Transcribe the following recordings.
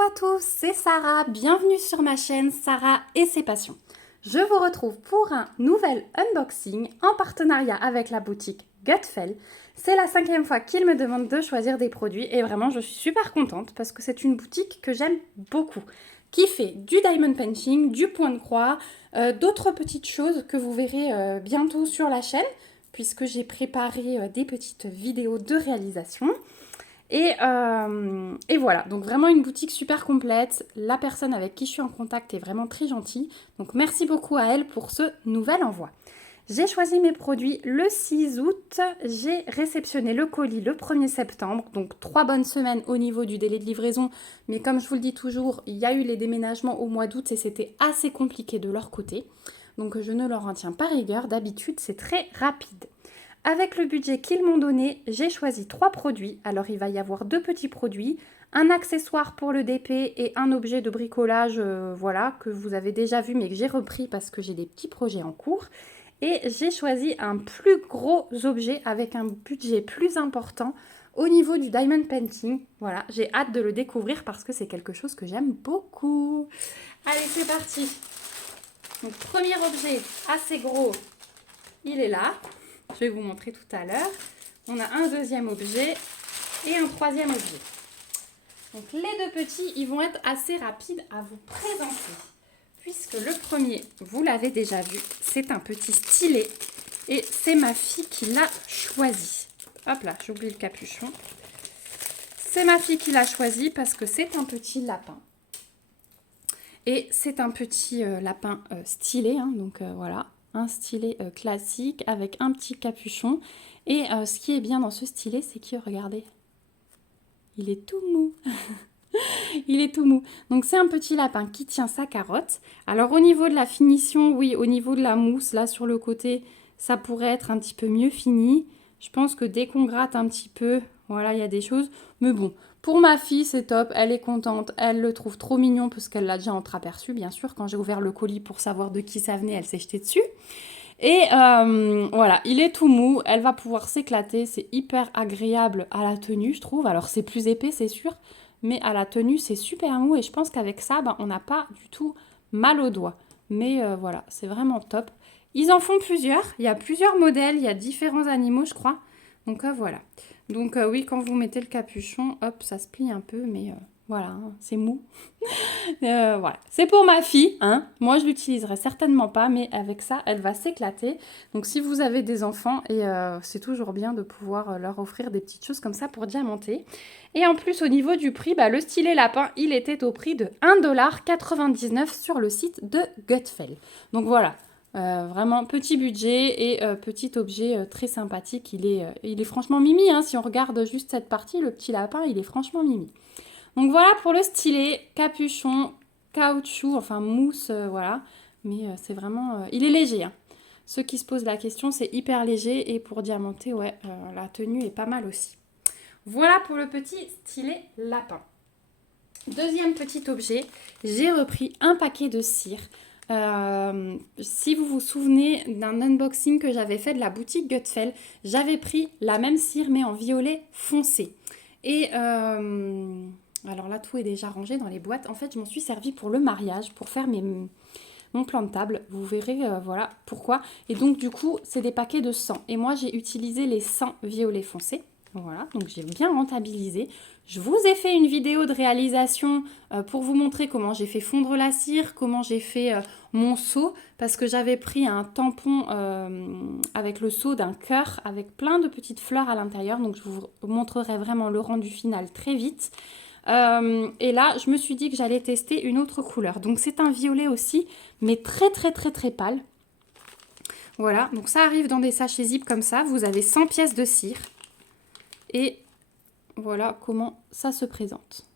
à tous, c'est Sarah, bienvenue sur ma chaîne Sarah et ses passions. Je vous retrouve pour un nouvel unboxing en partenariat avec la boutique Gutfel. C'est la 5e fois qu'ils me demandent de choisir des produits et vraiment je suis super contente parce que c'est une boutique que j'aime beaucoup, qui fait du diamond painting, du point de croix, d'autres petites choses que vous verrez bientôt sur la chaîne puisque j'ai préparé des petites vidéos de réalisation. Et voilà, donc vraiment une boutique super complète. La personne avec qui je suis en contact est vraiment très gentille. Donc merci beaucoup à elle pour ce nouvel envoi. J'ai choisi mes produits le 6 août. J'ai réceptionné le colis le 1er septembre. Donc 3 bonnes semaines au niveau du délai de livraison. Mais comme je vous le dis toujours, il y a eu les déménagements au mois d'août et c'était assez compliqué de leur côté. Donc je ne leur en tiens pas rigueur. D'habitude, c'est très rapide. Avec le budget qu'ils m'ont donné, j'ai choisi 3 produits. Alors il va y avoir 2 petits produits, un accessoire pour le DP et un objet de bricolage voilà, que vous avez déjà vu mais que j'ai repris parce que j'ai des petits projets en cours. Et j'ai choisi un plus gros objet avec un budget plus important au niveau du diamond painting. Voilà, j'ai hâte de le découvrir parce que c'est quelque chose que j'aime beaucoup. Allez, c'est parti. Donc premier objet assez gros, il est là. Je vais vous montrer tout à l'heure. On a un deuxième objet et un troisième objet. Donc les deux petits, ils vont être assez rapides à vous présenter. Puisque le premier, vous l'avez déjà vu, c'est un petit stylet. Et c'est ma fille qui l'a choisi. Hop là, j'ai oublié le capuchon. C'est ma fille qui l'a choisi parce que c'est un petit lapin. Et c'est un petit lapin stylet, hein, donc voilà. Un stylet classique avec un petit capuchon. Et ce qui est bien dans ce stylet, c'est que, regardez, il est tout mou. Il est tout mou. Donc c'est un petit lapin qui tient sa carotte. Alors au niveau de la finition, oui, au niveau de la mousse, là sur le côté, ça pourrait être un petit peu mieux fini. Je pense que dès qu'on gratte un petit peu, voilà, il y a des choses. Mais bon, pour ma fille, c'est top. Elle est contente. Elle le trouve trop mignon parce qu'elle l'a déjà entreaperçu, bien sûr. Quand j'ai ouvert le colis pour savoir de qui ça venait, elle s'est jetée dessus. Et voilà, il est tout mou. Elle va pouvoir s'éclater. C'est hyper agréable à la tenue, je trouve. Alors, c'est plus épais, c'est sûr. Mais à la tenue, c'est super mou. Et je pense qu'avec ça, on n'a pas du tout mal aux doigts. Mais voilà, c'est vraiment top. Ils en font plusieurs. Il y a plusieurs modèles. Il y a différents animaux, je crois. Donc voilà. Donc oui, quand vous mettez le capuchon, hop, ça se plie un peu, mais voilà, hein, c'est mou. Voilà, c'est pour ma fille, hein. Moi je l'utiliserai certainement pas, mais avec ça, elle va s'éclater. Donc si vous avez des enfants, et c'est toujours bien de pouvoir leur offrir des petites choses comme ça pour diamanter. Et en plus, au niveau du prix, le stylet lapin, il était au prix de 1,99 $ sur le site de Gutfel. Donc voilà. Vraiment petit budget et petit objet très sympathique. Il est franchement mimi, hein. Si on regarde juste cette partie, le petit lapin, il est franchement mimi. Donc voilà pour le stylet, capuchon, caoutchouc, enfin mousse, voilà. Mais c'est vraiment... il est léger, hein. Ceux qui se posent la question, c'est hyper léger. Et pour diamanter, ouais, la tenue est pas mal aussi. Voilà pour le petit stylet lapin. Deuxième petit objet, j'ai repris un paquet de cire. Si vous vous souvenez d'un unboxing que j'avais fait de la boutique Gutfel, j'avais pris la même cire mais en violet foncé. Et alors là, tout est déjà rangé dans les boîtes. En fait, je m'en suis servi pour le mariage, pour faire mon plan de table. Vous verrez, voilà pourquoi. Et donc, du coup, c'est des paquets de 100. Et moi, j'ai utilisé les 100 violets foncés. Voilà, donc j'ai bien rentabilisé. Je vous ai fait une vidéo de réalisation pour vous montrer comment j'ai fait fondre la cire, comment j'ai fait mon seau, parce que j'avais pris un tampon avec le seau d'un cœur, avec plein de petites fleurs à l'intérieur. Donc je vous montrerai vraiment le rendu final très vite. Et là, je me suis dit que j'allais tester une autre couleur. Donc c'est un violet aussi, mais très très très très pâle. Voilà, donc ça arrive dans des sachets zip comme ça. Vous avez 100 pièces de cire. Et voilà comment ça se présente.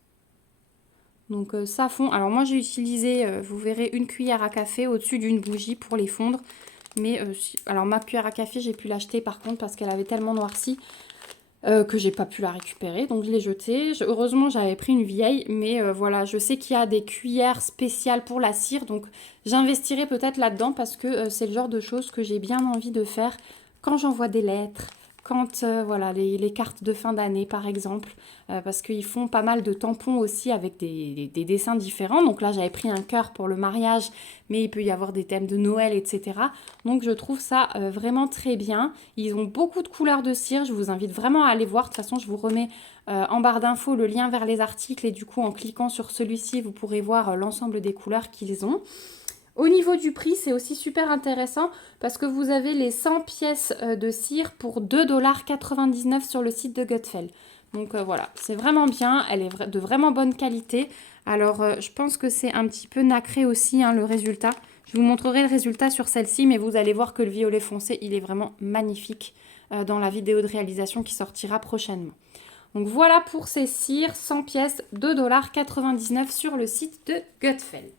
Donc ça fond. Alors moi j'ai utilisé, vous verrez, une cuillère à café au-dessus d'une bougie pour les fondre. Mais alors ma cuillère à café, j'ai pu l'acheter par contre parce qu'elle avait tellement noirci que j'ai pas pu la récupérer. Donc je l'ai jetée. Heureusement j'avais pris une vieille. Mais voilà, je sais qu'il y a des cuillères spéciales pour la cire. Donc j'investirai peut-être là-dedans parce que c'est le genre de choses que j'ai bien envie de faire quand j'envoie des lettres, quand voilà, les cartes de fin d'année par exemple, parce qu'ils font pas mal de tampons aussi avec des dessins différents. Donc là j'avais pris un cœur pour le mariage, mais il peut y avoir des thèmes de Noël, etc. Donc je trouve ça vraiment très bien. Ils ont beaucoup de couleurs de cire, je vous invite vraiment à aller voir. De toute façon je vous remets en barre d'infos le lien vers les articles et du coup en cliquant sur celui-ci vous pourrez voir l'ensemble des couleurs qu'ils ont. Au niveau du prix, c'est aussi super intéressant parce que vous avez les 100 pièces de cire pour 2,99 $ sur le site de Gutfeld. Donc voilà, c'est vraiment bien, elle est de vraiment bonne qualité. Alors je pense que c'est un petit peu nacré aussi hein, le résultat. Je vous montrerai le résultat sur celle-ci, mais vous allez voir que le violet foncé, il est vraiment magnifique dans la vidéo de réalisation qui sortira prochainement. Donc voilà pour ces cires, 100 pièces, 2,99 $ sur le site de Gutfeld.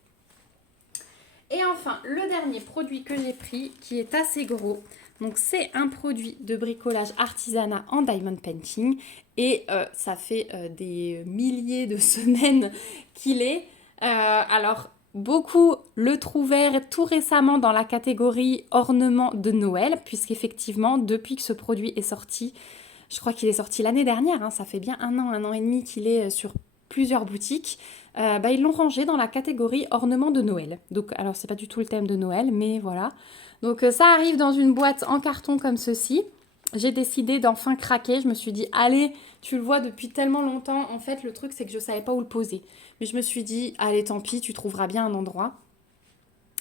Et enfin, le dernier produit que j'ai pris, qui est assez gros. Donc c'est un produit de bricolage artisanat en diamond painting. Et ça fait des milliers de semaines qu'il est. Alors, beaucoup le trouvaient tout récemment dans la catégorie ornement de Noël. Puisqu'effectivement, depuis que ce produit est sorti, je crois qu'il est sorti l'année dernière. Hein, ça fait bien un an et demi qu'il est sur plusieurs boutiques. Ils l'ont rangé dans la catégorie ornement de Noël. Donc, alors, c'est pas du tout le thème de Noël, mais voilà. Donc, ça arrive dans une boîte en carton comme ceci. J'ai décidé d'enfin craquer. Je me suis dit, allez, tu le vois depuis tellement longtemps. En fait, le truc, c'est que je savais pas où le poser. Mais je me suis dit, allez, tant pis, tu trouveras bien un endroit.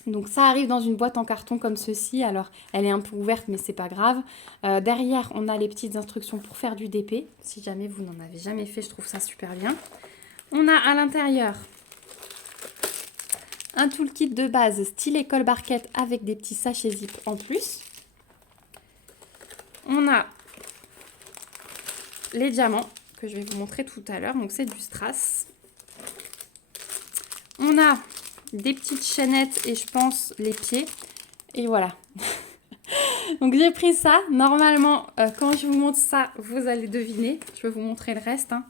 Donc ça arrive dans une boîte en carton comme ceci. Alors elle est un peu ouverte mais c'est pas grave. Derrière on a les petites instructions pour faire du DP. Si jamais vous n'en avez jamais fait, je trouve ça super bien. On a à l'intérieur un toolkit de base style école barquette avec des petits sachets zip en plus. On a les diamants que je vais vous montrer tout à l'heure. Donc c'est du strass. On a des petites chaînettes et je pense les pieds. Et voilà. Donc j'ai pris ça. Normalement, quand je vous montre ça, vous allez deviner. Je vais vous montrer le reste. Hein.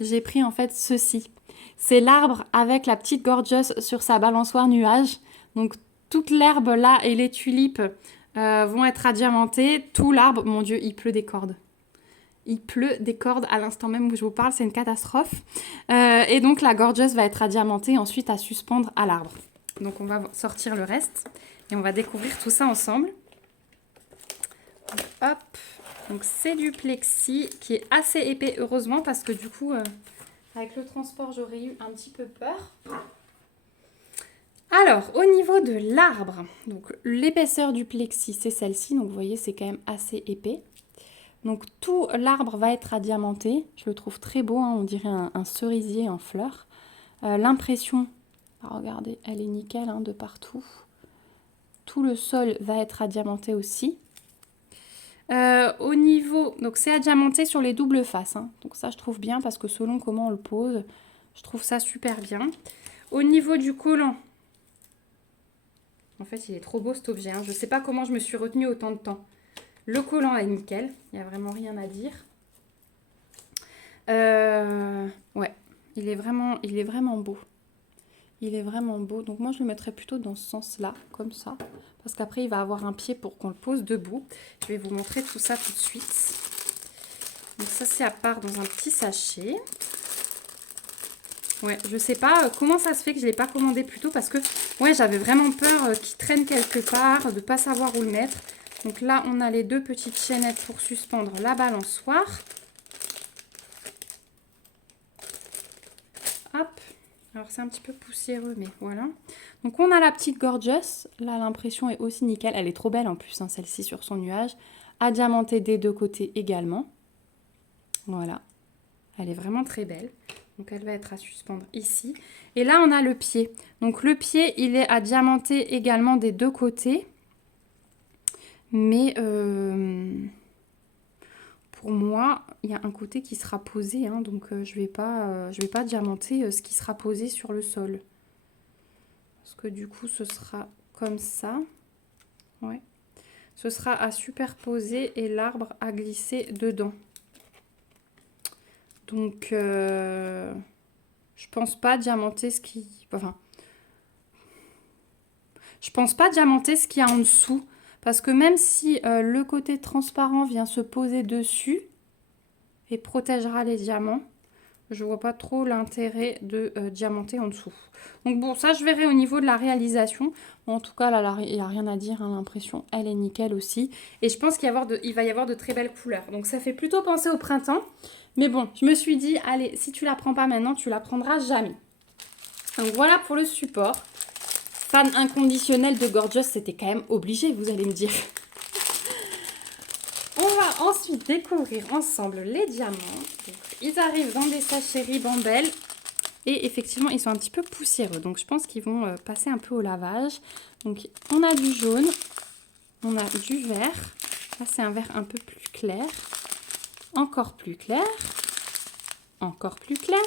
J'ai pris en fait ceci. C'est l'arbre avec la petite gorgeous sur sa balançoire nuage. Donc toute l'herbe là et les tulipes vont être adiamantées. Tout l'arbre, mon Dieu, il pleut des cordes. Il pleut des cordes à l'instant même où je vous parle, c'est une catastrophe. Et donc la gorgeous va être adiamantée ensuite à suspendre à l'arbre. Donc on va sortir le reste et on va découvrir tout ça ensemble. Donc, hop, donc c'est du plexi qui est assez épais heureusement parce que du coup avec le transport j'aurais eu un petit peu peur. Alors au niveau de l'arbre, donc l'épaisseur du plexi c'est celle-ci, donc vous voyez c'est quand même assez épais. Donc tout l'arbre va être adiamanté, je le trouve très beau, hein, on dirait un cerisier en fleurs. L'impression, regardez, elle est nickel hein, de partout. Tout le sol va être adiamanté aussi. Au niveau, donc c'est adiamanté sur les doubles faces, hein, donc ça je trouve bien parce que selon comment on le pose, je trouve ça super bien. Au niveau du collant, en fait il est trop beau cet objet, hein, je ne sais pas comment je me suis retenue autant de temps. Le collant est nickel, il n'y a vraiment rien à dire. Ouais, il est vraiment beau. Il est vraiment beau. Donc moi, je le mettrais plutôt dans ce sens-là, comme ça. Parce qu'après, il va avoir un pied pour qu'on le pose debout. Je vais vous montrer tout ça tout de suite. Donc ça, c'est à part dans un petit sachet. Ouais, je sais pas comment ça se fait que je ne l'ai pas commandé plus tôt. Parce que, ouais, j'avais vraiment peur qu'il traîne quelque part, de ne pas savoir où le mettre. Donc là, on a les deux petites chaînettes pour suspendre la balançoire. Hop. Alors, c'est un petit peu poussiéreux, mais voilà. Donc, on a la petite gorgeous. Là, l'impression est aussi nickel. Elle est trop belle en plus, hein, celle-ci, sur son nuage. Adiamantée des deux côtés également. Voilà. Elle est vraiment très belle. Donc, elle va être à suspendre ici. Et là, on a le pied. Donc, le pied, il est adiamanté également des deux côtés. Mais pour moi, il y a un côté qui sera posé, hein, donc je vais pas diamanter ce qui sera posé sur le sol. Parce que du coup, ce sera comme ça. Ouais. Ce sera à superposer et l'arbre à glisser dedans. Donc, je pense pas diamanter ce qui... Enfin, je pense pas diamanter ce qu'il y a en dessous. Parce que même si le côté transparent vient se poser dessus et protégera les diamants, je vois pas trop l'intérêt de diamanter en dessous. Donc bon, ça je verrai au niveau de la réalisation. En tout cas, là, il n'y a rien à dire, hein, l'impression, elle est nickel aussi. Et je pense qu'il va y avoir de très belles couleurs. Donc ça fait plutôt penser au printemps. Mais bon, je me suis dit, allez, si tu la prends pas maintenant, tu la prendras jamais. Donc voilà pour le support. Fan inconditionnel de Gorgeous, c'était quand même obligé, vous allez me dire. On va ensuite découvrir ensemble les diamants. Donc, ils arrivent dans des sachets Ribambelle. Et effectivement, ils sont un petit peu poussiéreux. Donc, je pense qu'ils vont passer un peu au lavage. Donc, on a du jaune. On a du vert. Là, c'est un vert un peu plus clair. Encore plus clair. Encore plus clair.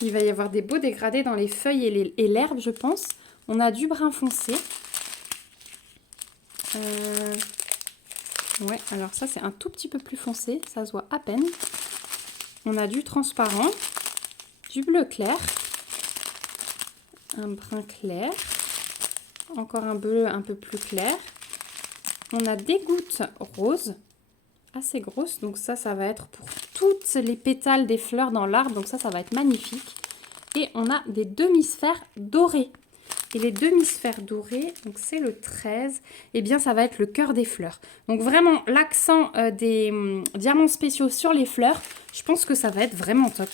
Il va y avoir des beaux dégradés dans les feuilles et l'herbe, je pense. On a du brun foncé. Ouais, alors ça, c'est un tout petit peu plus foncé. Ça se voit à peine. On a du transparent. Du bleu clair. Un brun clair. Encore un bleu un peu plus clair. On a des gouttes roses. Assez grosses. Donc ça va être pour toutes les pétales des fleurs dans l'arbre. Donc ça va être magnifique. Et on a des demi-sphères dorées. Et les demi-sphères dorées, donc c'est le 13, et bien ça va être le cœur des fleurs. Donc vraiment l'accent des diamants spéciaux sur les fleurs, je pense que ça va être vraiment top.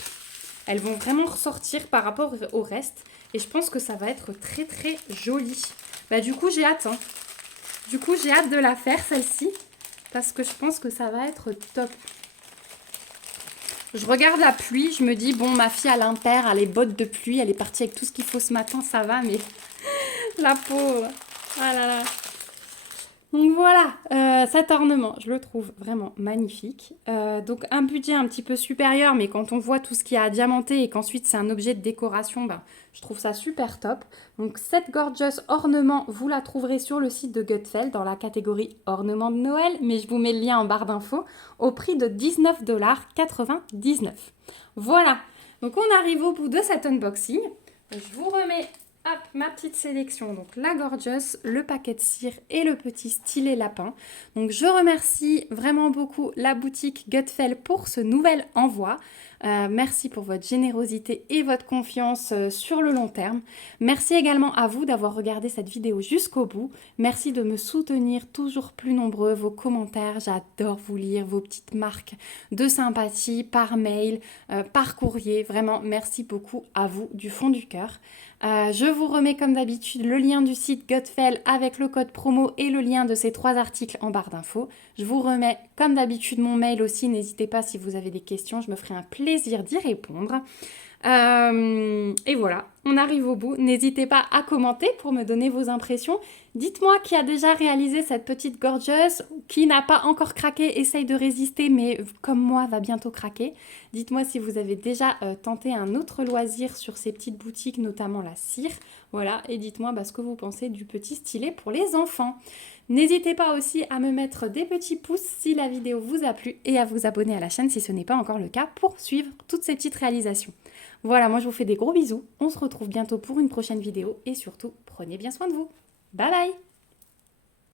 Elles vont vraiment ressortir par rapport au reste. Et je pense que ça va être très très joli. Bah du coup j'ai hâte. Hein. Du coup j'ai hâte de la faire celle-ci. Parce que je pense que ça va être top. Je regarde la pluie, je me dis, bon, ma fille a l'impair, elle a les bottes de pluie, elle est partie avec tout ce qu'il faut ce matin, ça va, mais la pauvre. Ah là là. Donc voilà, cet ornement, je le trouve vraiment magnifique. Donc un budget un petit peu supérieur, mais quand on voit tout ce qu'il y a à diamanter et qu'ensuite c'est un objet de décoration, ben, je trouve ça super top. Donc cette Gorgeous ornement, vous la trouverez sur le site de Gutfeld dans la catégorie ornement de Noël, mais je vous mets le lien en barre d'infos, au prix de 19,99 $. Voilà, donc on arrive au bout de cet unboxing. Je vous remets... Hop, ma petite sélection, donc la Gorgeous, le paquet de cire et le petit stylet lapin. Donc je remercie vraiment beaucoup la boutique Gutfeld pour ce nouvel envoi. Merci pour votre générosité et votre confiance sur le long terme. Merci également à vous d'avoir regardé cette vidéo jusqu'au bout. Merci de me soutenir toujours plus nombreux, vos commentaires, j'adore vous lire, vos petites marques de sympathie par mail, par courrier. Vraiment, merci beaucoup à vous du fond du cœur. Je vous remets comme d'habitude le lien du site Gutfeld avec le code promo et le lien de ces 3 articles en barre d'infos. Je vous remets comme d'habitude mon mail aussi, n'hésitez pas si vous avez des questions, je me ferai un plaisir d'y répondre. Et voilà, on arrive au bout. N'hésitez pas à commenter pour me donner vos impressions. Dites-moi qui a déjà réalisé cette petite Gorgeous, qui n'a pas encore craqué, essaye de résister, mais comme moi, va bientôt craquer. Dites-moi si vous avez déjà tenté un autre loisir sur ces petites boutiques, notamment la cire. Voilà, et dites-moi ce que vous pensez du petit stylet pour les enfants. N'hésitez pas aussi à me mettre des petits pouces si la vidéo vous a plu et à vous abonner à la chaîne si ce n'est pas encore le cas pour suivre toutes ces petites réalisations. Voilà, moi je vous fais des gros bisous. On se retrouve bientôt pour une prochaine vidéo et surtout, prenez bien soin de vous. Bye bye!